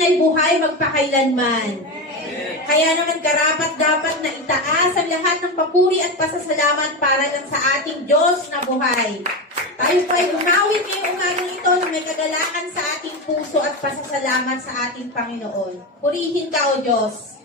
natin ay buhay magpakailanman. Kaya naman karapat-dapat na itaas ang lahat ng papuri at pasasalamat para lang sa ating Diyos na buhay. Tayo po ay umawit ngayong umagang ito na may kagalakan sa ating puso at pasasalamat sa ating Panginoon. Purihin ka, O Diyos.